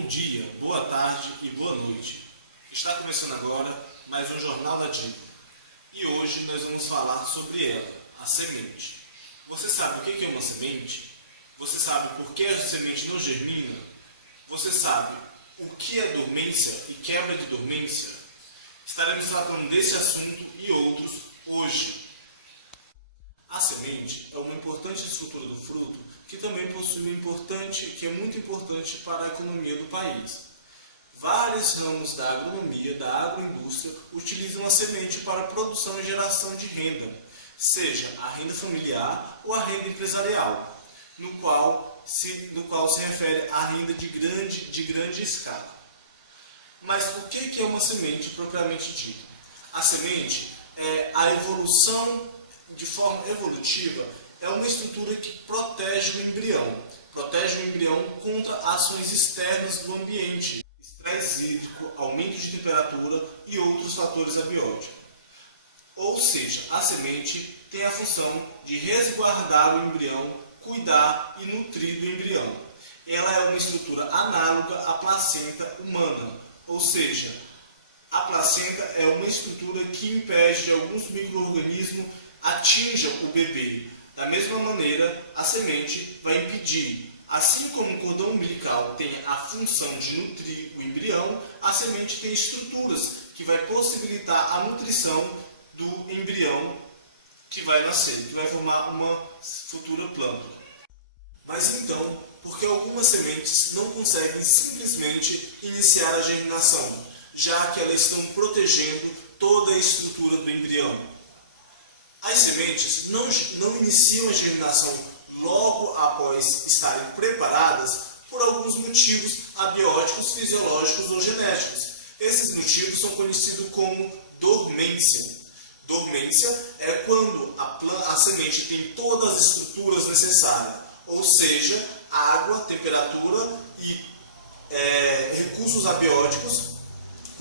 Bom dia, boa tarde e boa noite. Está começando agora mais um Jornal da Dica. E hoje nós vamos falar sobre ela, a semente. Você sabe o que é uma semente? Você sabe por que a semente não germina? Você sabe o que é dormência e quebra de dormência? Estaremos tratando desse assunto e outros hoje. A semente é uma importante estrutura do fruto que também possui que é muito importante para a economia do país. Vários ramos da agronomia, da agroindústria, utilizam a semente para a produção e geração de renda, seja a renda familiar ou a renda empresarial, no qual se refere à renda de grande escala. Mas o que é uma semente propriamente dita? A semente é a evolução de forma evolutiva, é uma estrutura que protege o embrião contra ações externas do ambiente, estresse hídrico, aumento de temperatura e outros fatores abióticos. Ou seja, a semente tem a função de resguardar o embrião, cuidar e nutrir do embrião. Ela é uma estrutura análoga à placenta humana, ou seja, a placenta é uma estrutura que impede que alguns micro-organismos atinjam o bebê. Da mesma maneira, a semente vai impedir. Assim como o cordão umbilical tem a função de nutrir o embrião, a semente tem estruturas que vai possibilitar a nutrição do embrião que vai nascer, que vai formar uma futura planta. Mas então, por que algumas sementes não conseguem simplesmente iniciar a germinação, já que elas estão protegendo toda a estrutura do embrião? As sementes não iniciam a germinação logo após estarem preparadas por alguns motivos abióticos, fisiológicos ou genéticos. Esses motivos são conhecidos como dormência. Dormência é quando a semente tem todas as estruturas necessárias, ou seja, água, temperatura e recursos abióticos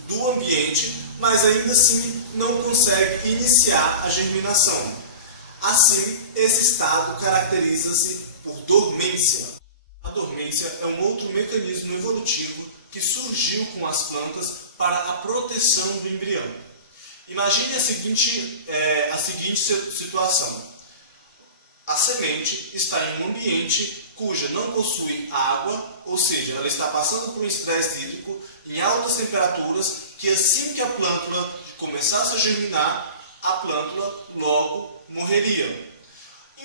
do ambiente, mas ainda assim não consegue iniciar a germinação. Assim, esse estado caracteriza-se por dormência. A dormência é um outro mecanismo evolutivo que surgiu com as plantas para a proteção do embrião. Imagine a seguinte situação. A semente está em um ambiente cuja não possui água, ou seja, ela está passando por um estresse hídrico em altas temperaturas, que assim que a plântula começasse a germinar, a plântula logo morreria.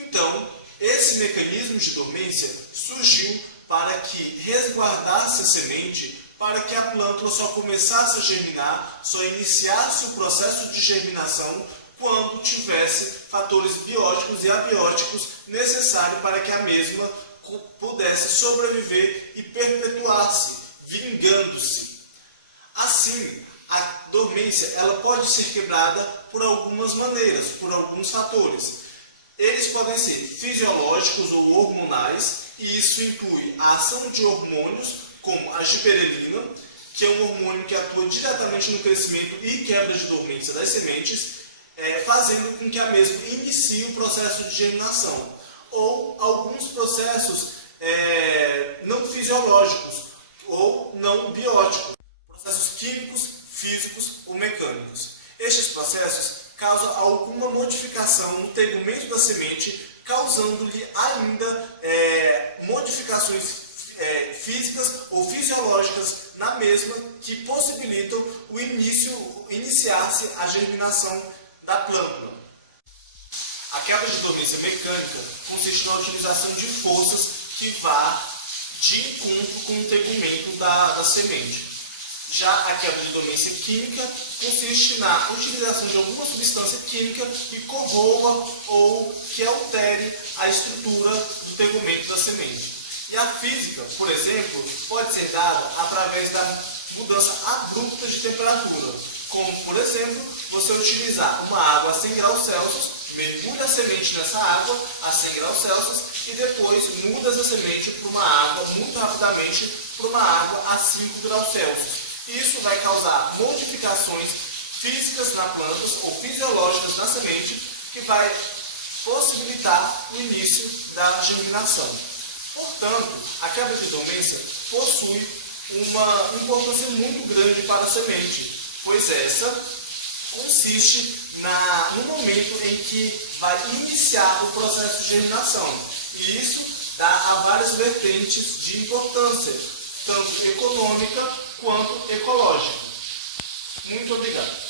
Então, esse mecanismo de dormência surgiu para que resguardasse a semente, para que a plântula só começasse a germinar, só iniciasse o processo de germinação quando tivesse fatores bióticos e abióticos necessários para que a mesma pudesse sobreviver e perpetuar-se, vingando-se. Assim, a dormência ela pode ser quebrada por algumas maneiras, por alguns fatores. Eles podem ser fisiológicos ou hormonais, e isso inclui a ação de hormônios, como a giberelina, que é um hormônio que atua diretamente no crescimento e quebra de dormência das sementes, fazendo com que a mesma inicie o processo de germinação. Ou alguns processos não fisiológicos ou não bióticos, processos químicos, físicos ou mecânicos. Estes processos causam alguma modificação no tegumento da semente, causando-lhe ainda modificações físicas ou fisiológicas na mesma, que possibilitam o iniciar-se a germinação da plântula. A quebra de dormência mecânica consiste na utilização de forças que vá de encontro com o tegumento da semente. Já a quebra de dormência química consiste na utilização de alguma substância química que corroa ou que altere a estrutura do tegumento da semente. E a física, por exemplo, pode ser dada através da mudança abrupta de temperatura, como, por exemplo, você utilizar uma água a 100 graus Celsius, mergulha a semente nessa água a 100 graus Celsius e depois muda essa semente para uma água, muito rapidamente, para uma água a 5 graus Celsius. Isso vai causar modificações físicas na planta ou fisiológicas na semente, que vai possibilitar o início da germinação. Portanto, a quebra de dormência possui uma importância muito grande para a semente, pois essa consiste no momento em que vai iniciar o processo de germinação. E isso dá a várias vertentes de importância, tanto econômica quanto ecológica. Muito obrigado.